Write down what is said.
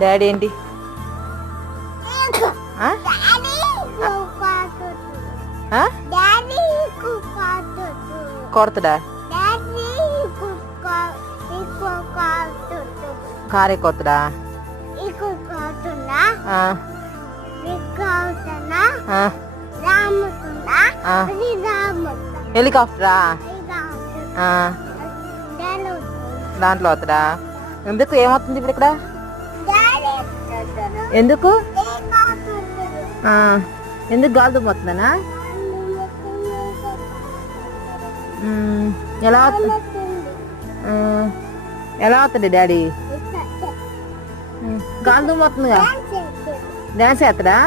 daddy ఏంటి కొడతాడా కారే కొత్తడా హెలికాప్టరా దాంట్లో అవుతాడా ఎందుకు ఏమవుతుంది ఇప్పుడు ఇక్కడ ఎందుకు ఎందుకు గాలి దుమ్ముతుందనా ఎలా అవుతుంది ఎలా అవుతుంది డాడీ గాలి దుమ్ముతుందిగా డ్యాన్స్ చేస్తాడా